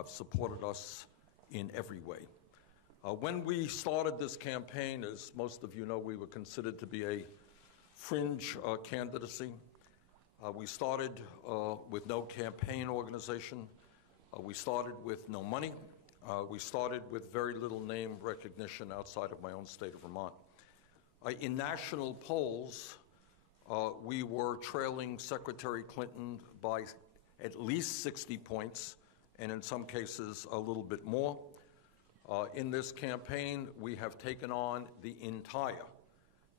have supported us in every way. When we started this campaign, as most of you know, we were considered to be a fringe candidacy. We started with no campaign organization. We started with no money. We started with very little name recognition outside of my own state of Vermont. In national polls, we were trailing Secretary Clinton by at least 60 points, and in some cases a little bit more. In this campaign, we have taken on the entire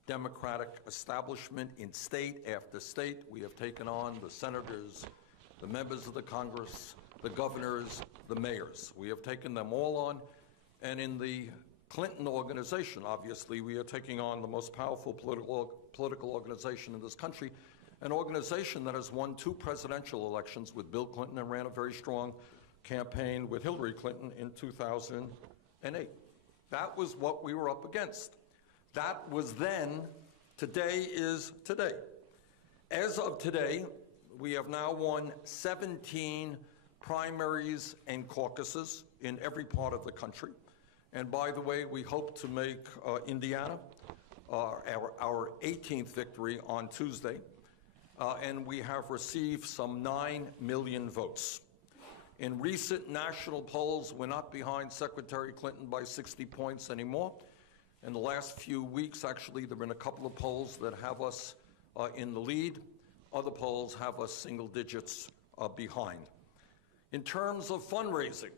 Democratic establishment in state after state. We have taken on the senators, the members of the Congress, the governors, the mayors. We have taken them all on, and in the Clinton organization, obviously, we are taking on the most powerful political organization in this country, an organization that has won 2 presidential elections with Bill Clinton and ran a very strong campaign with Hillary Clinton in 2008. That was what we were up against. That was then. Today is today. As of today, we have now won 17 primaries and caucuses in every part of the country. And by the way, we hope to make Indiana our 18th victory on Tuesday. And we have received some 9 million votes. In recent national polls, we're not behind Secretary Clinton by 60 points anymore. In the last few weeks, actually, there have been a couple of polls that have us in the lead. Other polls have us single digits behind. In terms of fundraising,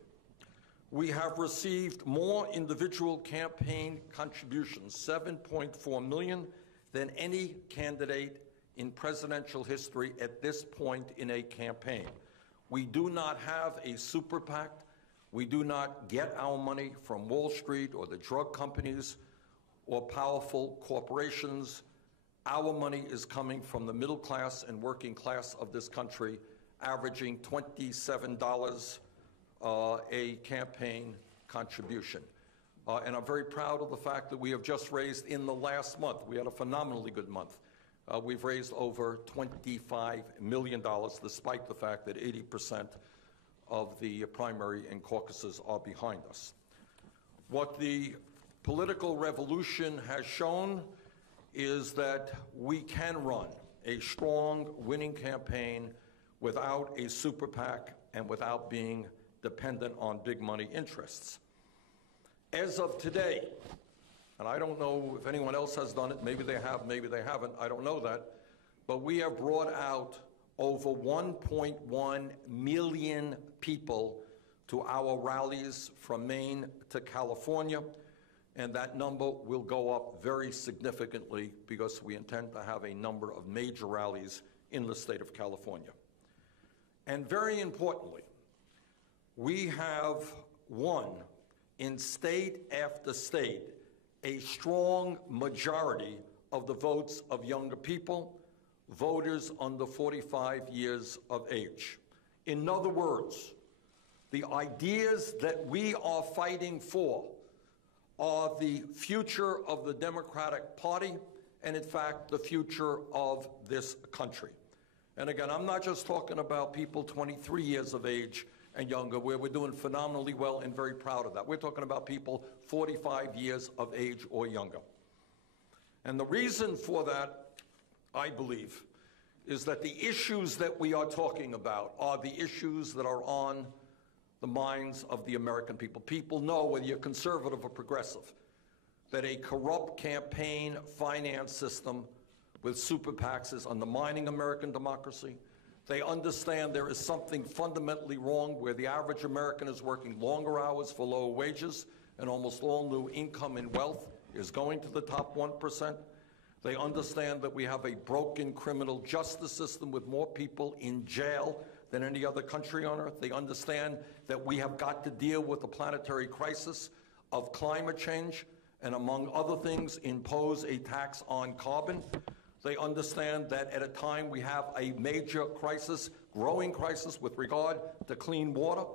we have received more individual campaign contributions, 7.4 million, than any candidate in presidential history at this point in a campaign. We do not have a super PAC. We do not get our money from Wall Street or the drug companies or powerful corporations. Our money is coming from the middle class and working class of this country, averaging $27 a campaign contribution. And I'm very proud of the fact that we have just raised in the last month, we had a phenomenally good month. We've raised over $25 million, despite the fact that 80% of the primary and caucuses are behind us. What the political revolution has shown is that we can run a strong winning campaign without a super PAC and without being dependent on big money interests. As of today, and I don't know if anyone else has done it, maybe they have, maybe they haven't, I don't know that, but we have brought out over 1.1 million people to our rallies from Maine to California, and that number will go up very significantly because we intend to have a number of major rallies in the state of California. And very importantly, we have won in state after state a strong majority of the votes of younger people, voters under 45 years of age. In other words, the ideas that we are fighting for are the future of the Democratic Party and, in fact, the future of this country. And again, I'm not just talking about people 23 years of age and younger, where we're doing phenomenally well and very proud of that. We're talking about people 45 years of age or younger. And the reason for that, I believe, is that the issues that we are talking about are the issues that are on the minds of the American people. People know, whether you're conservative or progressive, that a corrupt campaign finance system with super PACs is undermining American democracy. They understand there is something fundamentally wrong where the average American is working longer hours for lower wages, and almost all new income and wealth is going to the top 1%. They understand that we have a broken criminal justice system with more people in jail than any other country on earth. They understand that we have got to deal with the planetary crisis of climate change and, among other things, impose a tax on carbon. They understand that at a time we have a major crisis, growing crisis with regard to clean water,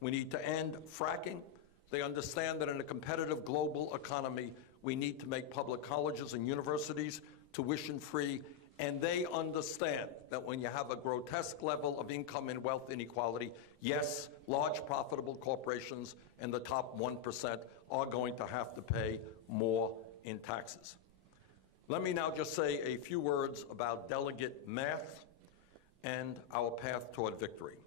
we need to end fracking. They understand that in a competitive global economy, we need to make public colleges and universities tuition-free And they understand that when you have a grotesque level of income and wealth inequality, yes, large profitable corporations and the top 1% are going to have to pay more in taxes. Let me now just say a few words about delegate math and our path toward victory.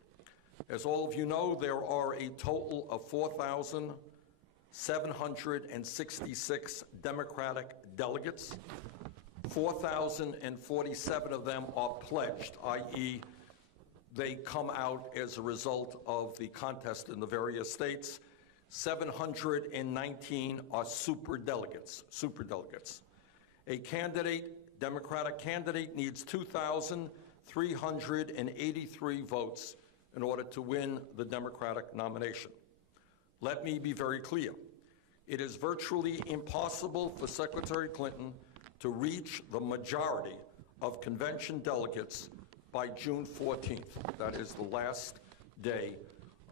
As all of you know, there are a total of 4,766 Democratic delegates. 4,047 of them are pledged, i.e., they come out as a result of the contest in the various states. 719 are superdelegates. A Democratic candidate needs 2,383 votes in order to win the Democratic nomination. Let me be very clear. It is virtually impossible for Secretary Clinton to reach the majority of convention delegates by June 14th. That is the last day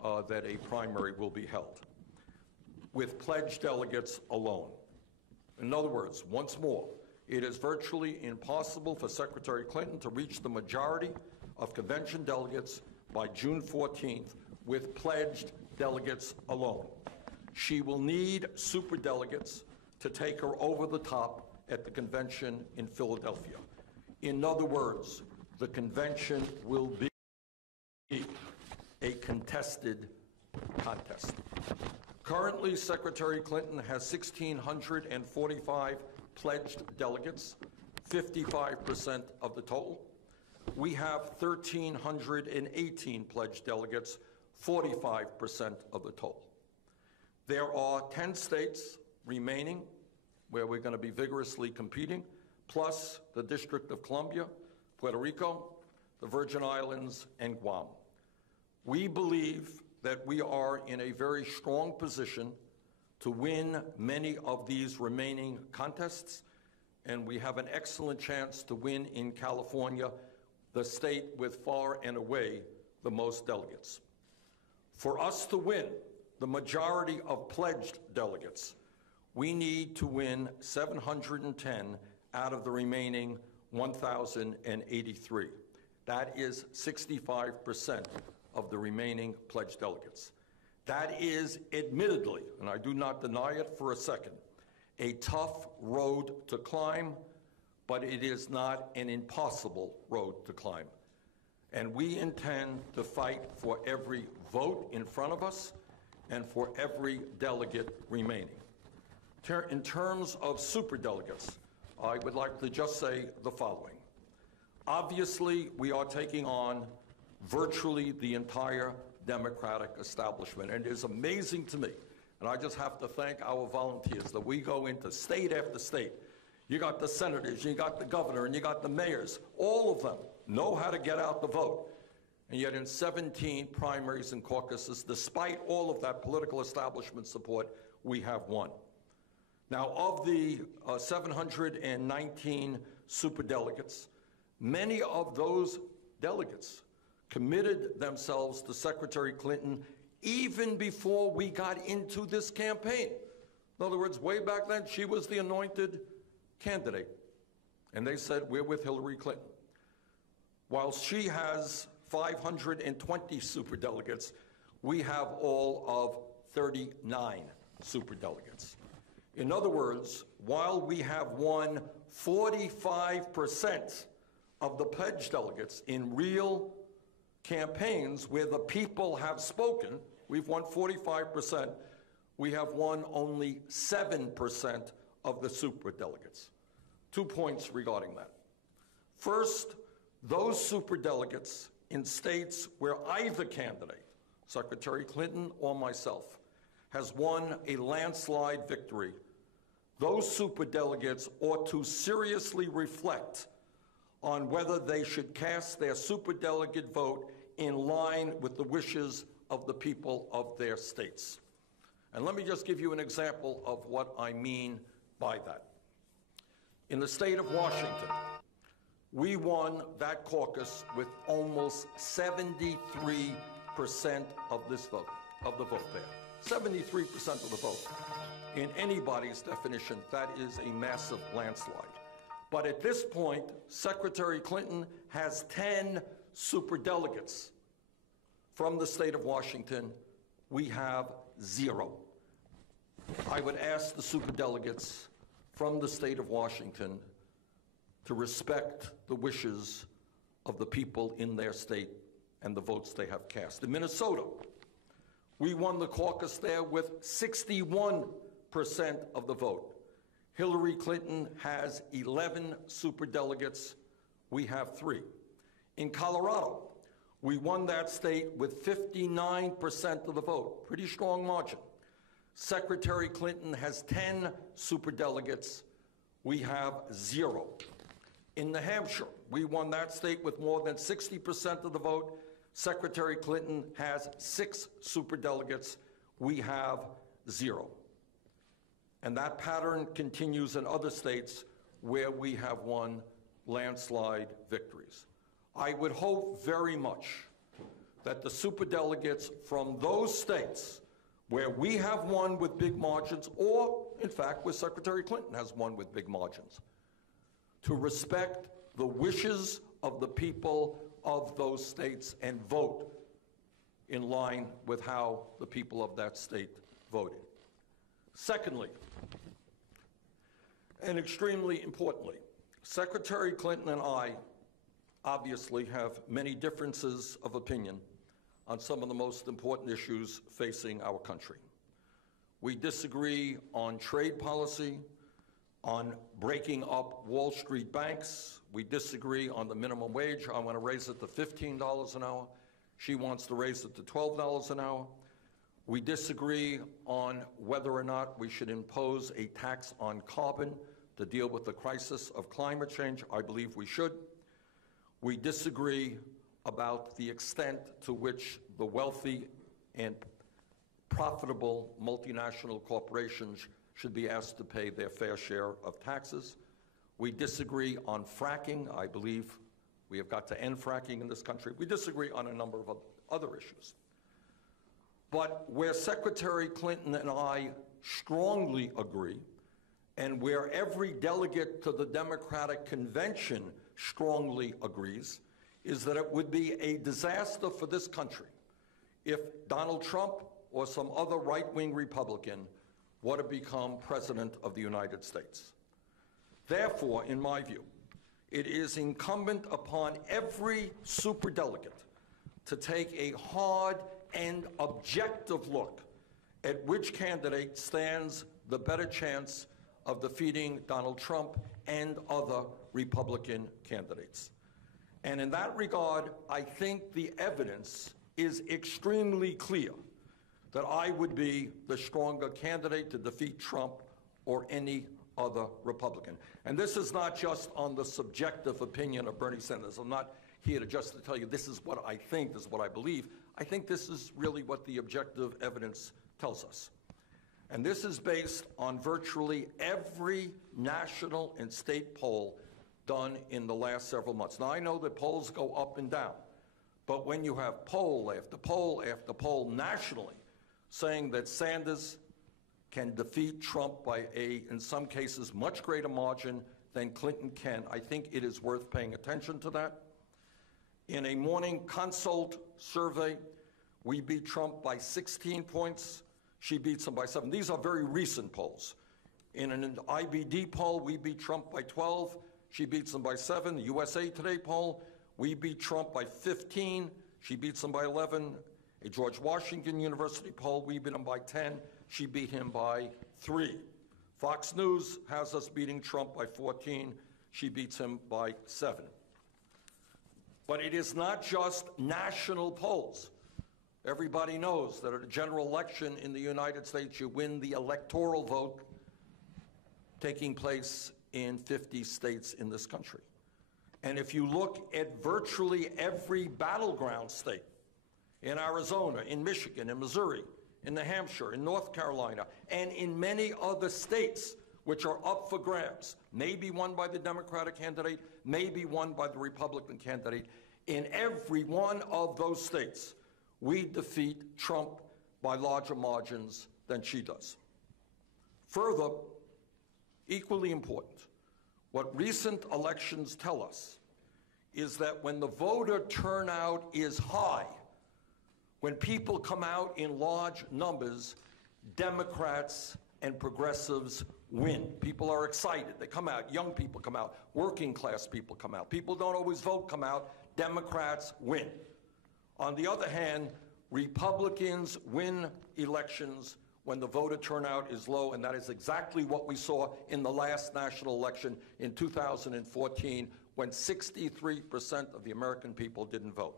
that a primary will be held, with pledged delegates alone. In other words, once more, it is virtually impossible for Secretary Clinton to reach the majority of convention delegates by June 14th with pledged delegates alone. She will need superdelegates to take her over the top at the convention in Philadelphia. In other words, the convention will be a contested contest. Currently, Secretary Clinton has 1,645 pledged delegates, 55% of the total. We have 1,318 pledged delegates, 45% of the total. There are 10 states remaining where we're going to be vigorously competing, plus the District of Columbia, Puerto Rico, the Virgin Islands, and Guam. We believe that we are in a very strong position to win many of these remaining contests, and we have an excellent chance to win in California, the state with far and away the most delegates. For us to win the majority of pledged delegates, we need to win 710 out of the remaining 1,083. That is 65% of the remaining pledged delegates. That is admittedly, and I do not deny it for a second, a tough road to climb, but it is not an impossible road to climb. And we intend to fight for every vote in front of us and for every delegate remaining. In terms of superdelegates, I would like to just say the following. Obviously, we are taking on virtually the entire Democratic establishment, and it is amazing to me, and I just have to thank our volunteers, that we go into state after state. You got the senators, you got the governor, and you got the mayors. All of them know how to get out the vote. And yet in 17 primaries and caucuses, despite all of that political establishment support, we have won. Now, of the 719 superdelegates, many of those delegates committed themselves to Secretary Clinton even before we got into this campaign. In other words, way back then, she was the anointed candidate. And they said, we're with Hillary Clinton. While she has 520 superdelegates, we have all of 39 superdelegates. In other words, while we have won 45% of the pledged delegates in real campaigns where the people have spoken, we've won 45%, we have won only 7% of the superdelegates. 2 points regarding that. First, those superdelegates in states where either candidate, Secretary Clinton or myself, has won a landslide victory, those superdelegates ought to seriously reflect on whether they should cast their superdelegate vote in line with the wishes of the people of their states. And let me just give you an example of what I mean by that. In the state of Washington, we won that caucus with almost 73% of this vote, of the vote there. 73% of the vote. In anybody's definition, that is a massive landslide. But at this point, Secretary Clinton has 10 superdelegates from the state of Washington. We have 0. I would ask the superdelegates from the state of Washington to respect the wishes of the people in their state and the votes they have cast. In Minnesota, we won the caucus there with 61% of the vote. Hillary Clinton has 11 superdelegates. We have 3. In Colorado, we won that state with 59% of the vote. Pretty strong margin. Secretary Clinton has 10 superdelegates. We have 0. In New Hampshire, we won that state with more than 60% of the vote. Secretary Clinton has 6 superdelegates. We have 0. And that pattern continues in other states where we have won landslide victories. I would hope very much that the superdelegates from those states where we have won with big margins, or in fact where Secretary Clinton has won with big margins, to respect the wishes of the people of those states and vote in line with how the people of that state voted. Secondly, and extremely importantly, Secretary Clinton and I obviously have many differences of opinion on some of the most important issues facing our country. We disagree on trade policy, on breaking up Wall Street banks. We disagree on the minimum wage. I want to raise it to $15 an hour. She wants to raise it to $12 an hour. We disagree on whether or not we should impose a tax on carbon to deal with the crisis of climate change. I believe we should. We disagree about the extent to which the wealthy and profitable multinational corporations should be asked to pay their fair share of taxes. We disagree on fracking. I believe we have got to end fracking in this country. We disagree on a number of other issues. But where Secretary Clinton and I strongly agree, and where every delegate to the Democratic Convention strongly agrees, is that it would be a disaster for this country if Donald Trump or some other right-wing Republican were to become President of the United States. Therefore, in my view, it is incumbent upon every superdelegate to take a hard and objective look at which candidate stands the better chance of defeating Donald Trump and other Republican candidates. And in that regard, I think the evidence is extremely clear that I would be the stronger candidate to defeat Trump or any other Republican. And this is not just on the subjective opinion of Bernie Sanders. I'm not here just to tell you this is what I think, this is what I believe. I think this is really what the objective evidence tells us. And this is based on virtually every national and state poll done in the last several months. Now, I know that polls go up and down, but when you have poll after poll after poll nationally saying that Sanders can defeat Trump by in some cases, much greater margin than Clinton can, I think it is worth paying attention to that. In a Morning Consult survey, we beat Trump by 16 points. She beats him by 7. These are very recent polls. In an IBD poll, we beat Trump by 12. She beats him by 7. The USA Today poll, we beat Trump by 15. She beats him by 11. A George Washington University poll, we beat him by 10. She beat him by 3. Fox News has us beating Trump by 14. She beats him by 7. But it is not just national polls. Everybody knows that at a general election in the United States, you win the electoral vote taking place in 50 states in this country. And if you look at virtually every battleground state, in Arizona, in Michigan, in Missouri, in New Hampshire, in North Carolina, and in many other states which are up for grabs, maybe won by the Democratic candidate, maybe won by the Republican candidate, in every one of those states, we defeat Trump by larger margins than she does. Further, equally important, What recent elections tell us is that when the voter turnout is high, when people come out in large numbers, Democrats and progressives win. People are excited. They come out. Young people come out. Working class people come out. People don't always vote come out. Democrats win. On the other hand, Republicans win elections when the voter turnout is low, and that is exactly what we saw in the last national election in 2014, when 63% of the American people didn't vote.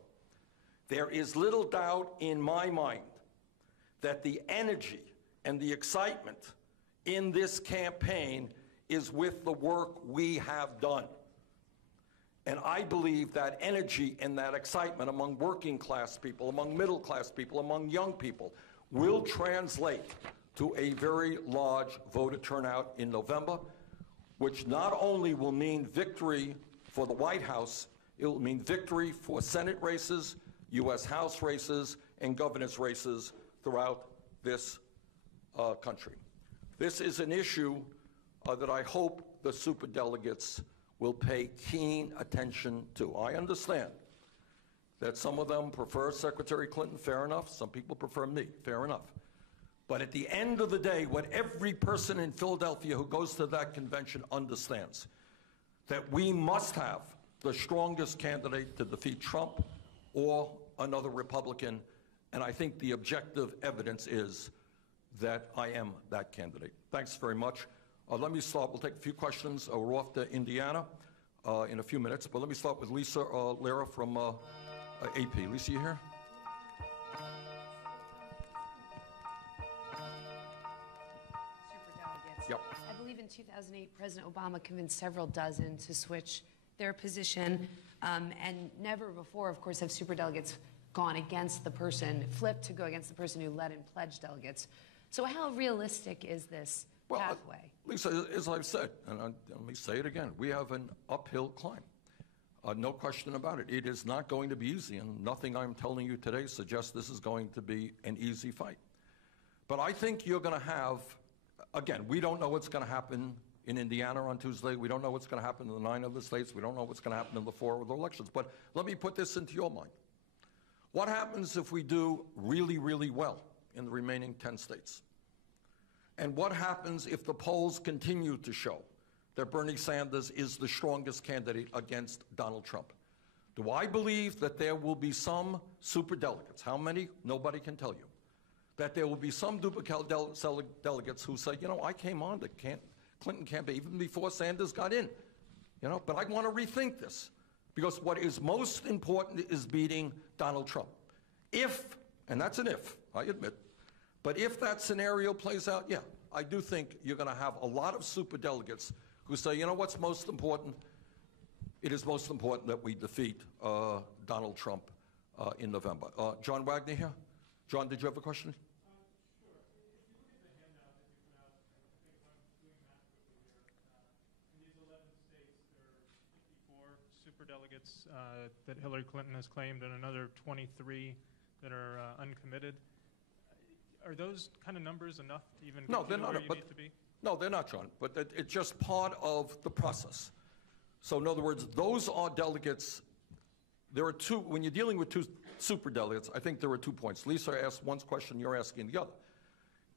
There is little doubt in my mind that the energy and the excitement in this campaign is with the work we have done. And I believe that energy and that excitement among working class people, among middle class people, among young people, will translate to a very large voter turnout in November, which not only will mean victory for the White House, it will mean victory for Senate races, U.S. House races, and governor's races throughout this country. This is an issue that I hope the superdelegates will pay keen attention to. I understand that some of them prefer Secretary Clinton, fair enough. Some people prefer me, fair enough. But at the end of the day, what every person in Philadelphia who goes to that convention understands, that we must have the strongest candidate to defeat Trump or another Republican, and I think the objective evidence is that I am that candidate. Thanks very much. Let me start. We'll take a few questions. We're off to Indiana in a few minutes, but let me start with Lisa Lera from AP. Lisa, you here? Superdelegates. Yep. I believe in 2008, President Obama convinced several dozen to switch their position, and never before, of course, have superdelegates gone against the person, flipped to go against the person who led and pledged delegates. So how realistic is this pathway? Lisa, as I've said, and let me say it again, we have an uphill climb. No question about it. It is not going to be easy, and nothing I'm telling you today suggests this is going to be an easy fight. But I think you're going to have, again, we don't know what's going to happen in Indiana on Tuesday. We don't know what's going to happen in the 9 other states. We don't know what's going to happen in the 4 other elections. But let me put this into your mind. What happens if we do really, really well in the remaining 10 states? And what happens if the polls continue to show that Bernie Sanders is the strongest candidate against Donald Trump? Do I believe that there will be some superdelegates? How many? Nobody can tell you. That there will be some duplicate delegates who say, you know, I came on the Clinton campaign even before Sanders got in, you know, but I want to rethink this. Because what is most important is beating Donald Trump. If, and that's an if, I admit, but if that scenario plays out, yeah, I do think you're going to have a lot of superdelegates who say, you know what's most important? It is most important that we defeat Donald Trump in November. John Wagner here. John, did you have a question? Delegates that Hillary Clinton has claimed and another 23 that are uncommitted. Are those kind of numbers enough to even get you where you need to be? No, they're not, John, but it's just part of the process. So in other words, those are delegates. There are two, when you're dealing with two superdelegates, I think there are 2 points. Lisa asked one question, you're asking the other.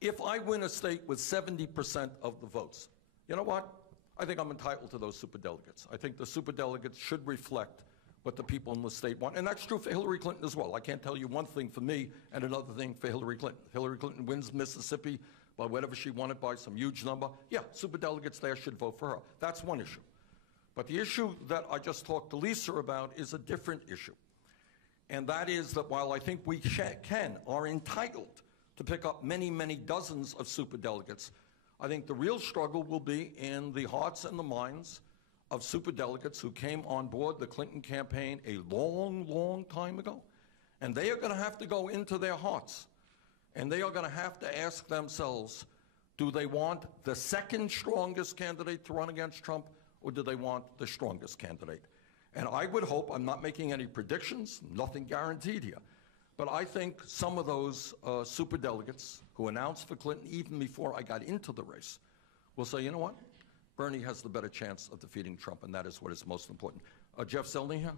If I win a state with 70% of the votes, you know what? I think I'm entitled to those superdelegates. I think the superdelegates should reflect what the people in the state want. And that's true for Hillary Clinton as well. I can't tell you one thing for me and another thing for Hillary Clinton. Hillary Clinton wins Mississippi by whatever she wanted by some huge number. Yeah, superdelegates there should vote for her. That's one issue. But the issue that I just talked to Lisa about is a different issue. And that is that while I think we are entitled to pick up many, many dozens of superdelegates, I think the real struggle will be in the hearts and the minds of superdelegates who came on board the Clinton campaign a long, long time ago. And they are going to have to go into their hearts, and they are going to have to ask themselves, do they want the second strongest candidate to run against Trump, or do they want the strongest candidate? And I would hope, I'm not making any predictions, nothing guaranteed here, but I think some of those superdelegates who announced for Clinton even before I got into the race will say, you know what? Bernie has the better chance of defeating Trump, and that is what is most important. Jeff Zelny here.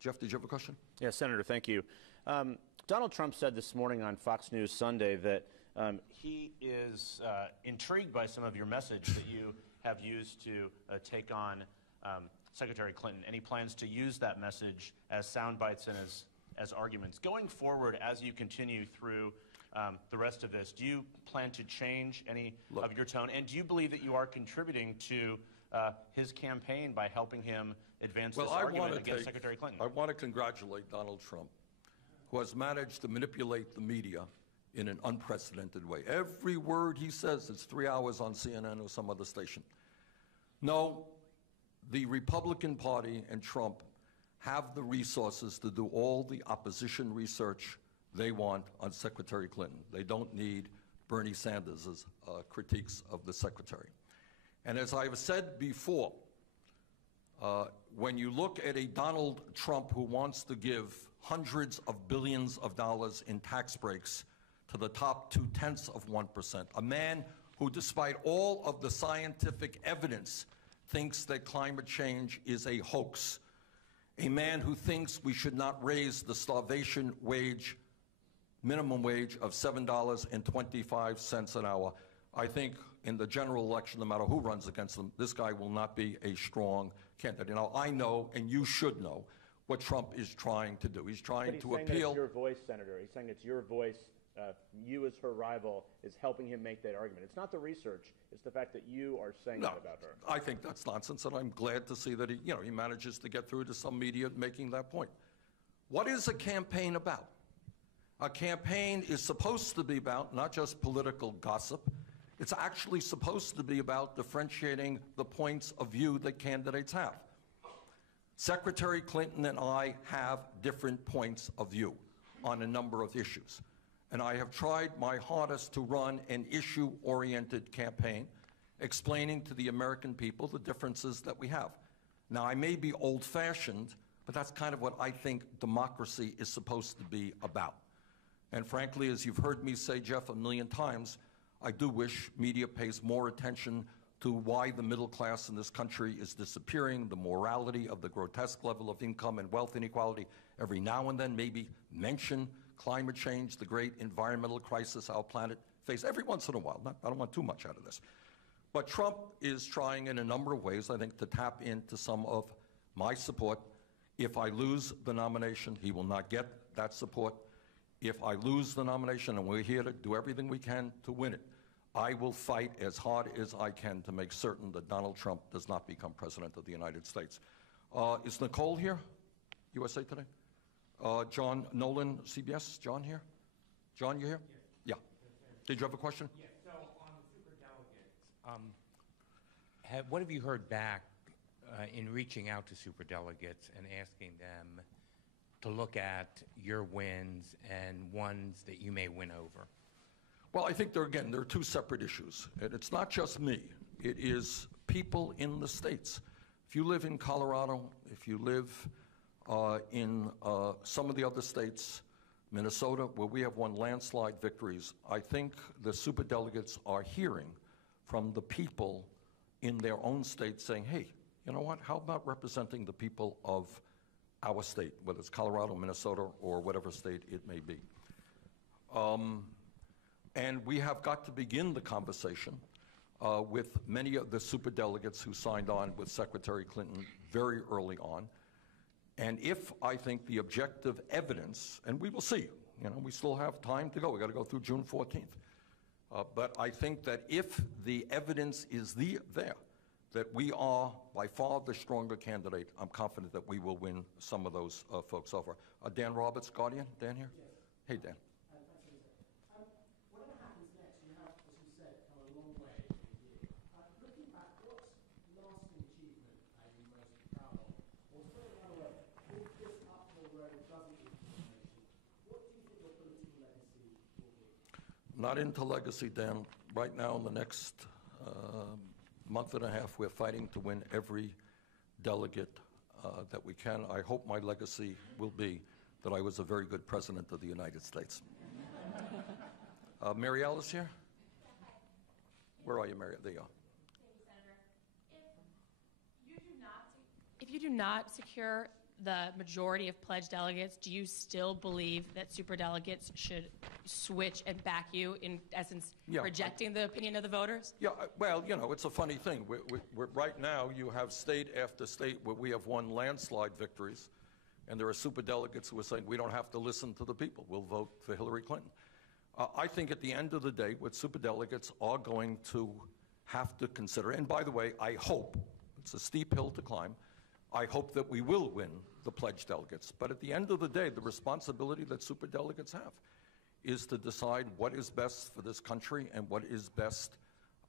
Jeff, did you have a question? Yeah, Senator, thank you. Donald Trump said this morning on Fox News Sunday that he is intrigued by some of your message that you have used to take on Secretary Clinton, and he plans to use that message as sound bites and as arguments. Going forward, as you continue through the rest of this, do you plan to change any of your tone? And do you believe that you are contributing to his campaign by helping him advance this argument against Secretary Clinton? I want to congratulate Donald Trump, who has managed to manipulate the media in an unprecedented way. Every word he says is 3 hours on CNN or some other station. No, the Republican Party and Trump have the resources to do all the opposition research they want on Secretary Clinton. They don't need Bernie Sanders' critiques of the secretary. And as I've said before, when you look at a Donald Trump who wants to give hundreds of billions of dollars in tax breaks to the top 0.2%, a man who, despite all of the scientific evidence, thinks that climate change is a hoax, a man who thinks we should not raise the starvation wage, minimum wage of $7.25 an hour. I think in the general election, no matter who runs against him, this guy will not be a strong candidate. Now, I know, and you should know, what Trump is trying to do. He's trying to appeal. But he's saying that it's your voice, Senator. He's saying it's your voice. You as her rival is helping him make that argument. It's not the research. It's the fact that you are saying that about her. I think that's nonsense, and I'm glad to see that he manages to get through to some media making that point. What is a campaign about? A campaign is supposed to be about not just political gossip. It's actually supposed to be about differentiating the points of view that candidates have. Secretary Clinton and I have different points of view on a number of issues. And I have tried my hardest to run an issue-oriented campaign, explaining to the American people the differences that we have. Now, I may be old-fashioned, but that's kind of what I think democracy is supposed to be about. And frankly, as you've heard me say, Jeff, 1,000,000 times, I do wish media pays more attention to why the middle class in this country is disappearing, the morality of the grotesque level of income and wealth inequality. Every now and then, maybe mention climate change, the great environmental crisis our planet faces, every once in a while. I don't want too much out of this. But Trump is trying in a number of ways, I think, to tap into some of my support. If I lose the nomination, he will not get that support. If I lose the nomination, and we're here to do everything we can to win it, I will fight as hard as I can to make certain that Donald Trump does not become president of the United States. Is Nicole here? USA Today? John Nolan, CBS. John here? John, you here? Yes. Yeah. Did you have a question? Yeah, so on superdelegates, what have you heard back in reaching out to superdelegates and asking them to look at your wins and ones that you may win over? Well, I think there are two separate issues. And it's not just me. It is people in the states. If you live in Colorado, if you live in some of the other states, Minnesota, where we have won landslide victories, I think the superdelegates are hearing from the people in their own state saying, hey, you know what, how about representing the people of our state, whether it's Colorado, Minnesota, or whatever state it may be. And we have got to begin the conversation with many of the superdelegates who signed on with Secretary Clinton very early on. And if I think the objective evidence, and we will see, we still have time to go. We got to go through June 14th. But I think that if the evidence is there, that we are by far the stronger candidate, I'm confident that we will win some of those folks over. Dan Roberts, Guardian. Dan here? Yes. Hey, Dan. Whatever happens next, you have, as you said, come a long way in a year. Looking back, what's lasting achievement are you most proud of? Or to put it another way, if this uphill road doesn't lead to nomination, what do you think your political legacy will be? Not into legacy, Dan. Right now, in the next month and a half, we're fighting to win every delegate that we can. I hope my legacy will be that I was a very good president of the United States. Mary Alice here? Where are you, Mary? There you are. Thank you, Senator. If you do not secure the majority of pledged delegates, do you still believe that superdelegates should switch and back you, in essence, Yeah. rejecting the opinion of the voters? Yeah, well, you know, it's a funny thing. Right now, you have state after state where we have won landslide victories, and there are superdelegates who are saying, we don't have to listen to the people. We'll vote for Hillary Clinton. I think at the end of the day, what superdelegates are going to have to consider, and by the way, I hope, it's a steep hill to climb, I hope that we will win the pledged delegates. But at the end of the day, the responsibility that superdelegates have is to decide what is best for this country and what is best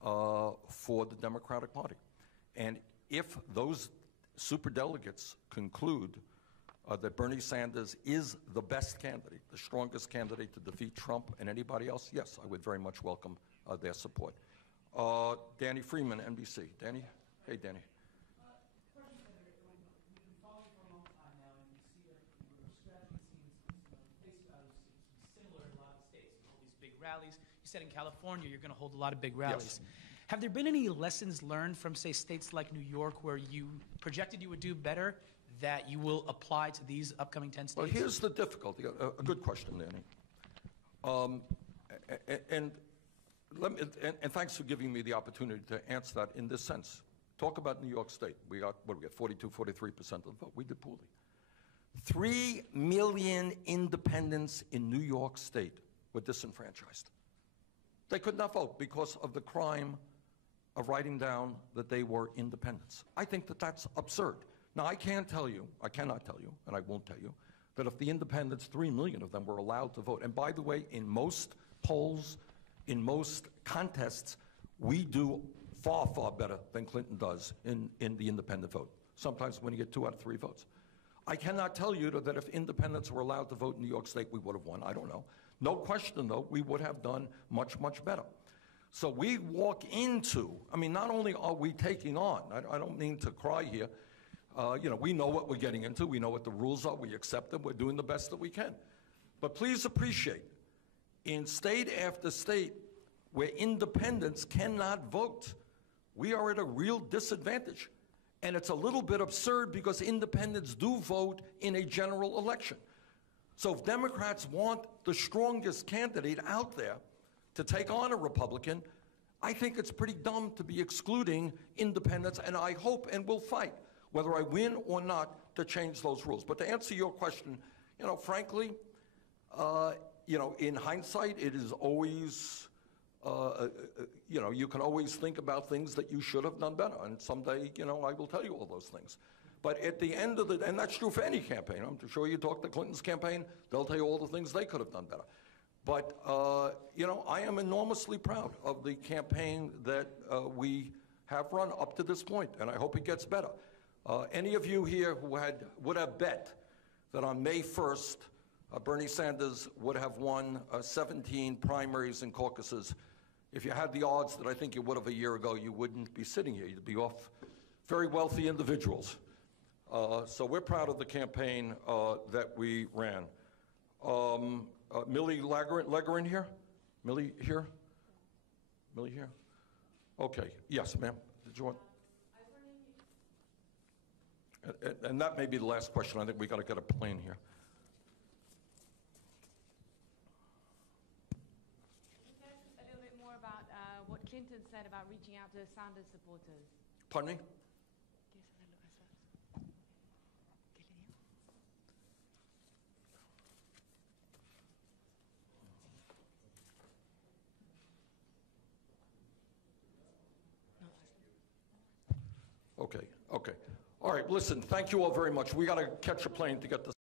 for the Democratic Party. And if those superdelegates conclude that Bernie Sanders is the best candidate, the strongest candidate to defeat Trump and anybody else, yes, I would very much welcome their support. Danny Freeman, NBC. Danny? Hey, Danny. Rallies. You said in California you're going to hold a lot of big rallies. Yes. Have there been any lessons learned from, say, states like New York where you projected you would do better that you will apply to these upcoming 10 states? Well, here's the difficulty. A good question, Danny. And thanks for giving me the opportunity to answer that in this sense. Talk about New York State. We got, 42, 43% of the vote. We did poorly. 3 million independents in New York State were disenfranchised. They could not vote because of the crime of writing down that they were independents. I think that that's absurd. Now, I cannot tell you, and I won't tell you, that if the independents, 3 million of them, were allowed to vote, and by the way, in most polls, in most contests, we do far, far better than Clinton does in the independent vote. Sometimes when you get 2 out of 3 votes. I cannot tell you that if independents were allowed to vote in New York State, we would have won. I don't know. No question, though, we would have done much, much better. So we walk into, I mean, not only are we taking on, I don't mean to cry here, you know, we know what we're getting into, we know what the rules are, we accept them, we're doing the best that we can. But please appreciate, in state after state where independents cannot vote, we are at a real disadvantage. And it's a little bit absurd because independents do vote in a general election. So if Democrats want the strongest candidate out there to take on a Republican, I think it's pretty dumb to be excluding independents, and I hope and will fight, whether I win or not, to change those rules. But to answer your question, you know, frankly, you know, in hindsight, it is always, you know, you can always think about things that you should have done better, and someday, you know, I will tell you all those things. But at the end of the, and that's true for any campaign. I'm sure you talk to Clinton's campaign, they'll tell you all the things they could have done better. But, you know, I am enormously proud of the campaign that we have run up to this point, and I hope it gets better. Any of you here who would have bet that on May 1st, Bernie Sanders would have won 17 primaries and caucuses, if you had the odds that I think you would have a year ago, you wouldn't be sitting here. You'd be off very wealthy individuals. So we're proud of the campaign that we ran. Millie Legerin here? Millie here? Millie here? Okay. Yes, ma'am. Did you want? And that may be the last question. I think we got to get a plane here. A little bit more about what Clinton said about reaching out to Sanders supporters. Pardon me? Okay. All right, listen, thank you all very much. We got to catch a plane to get this.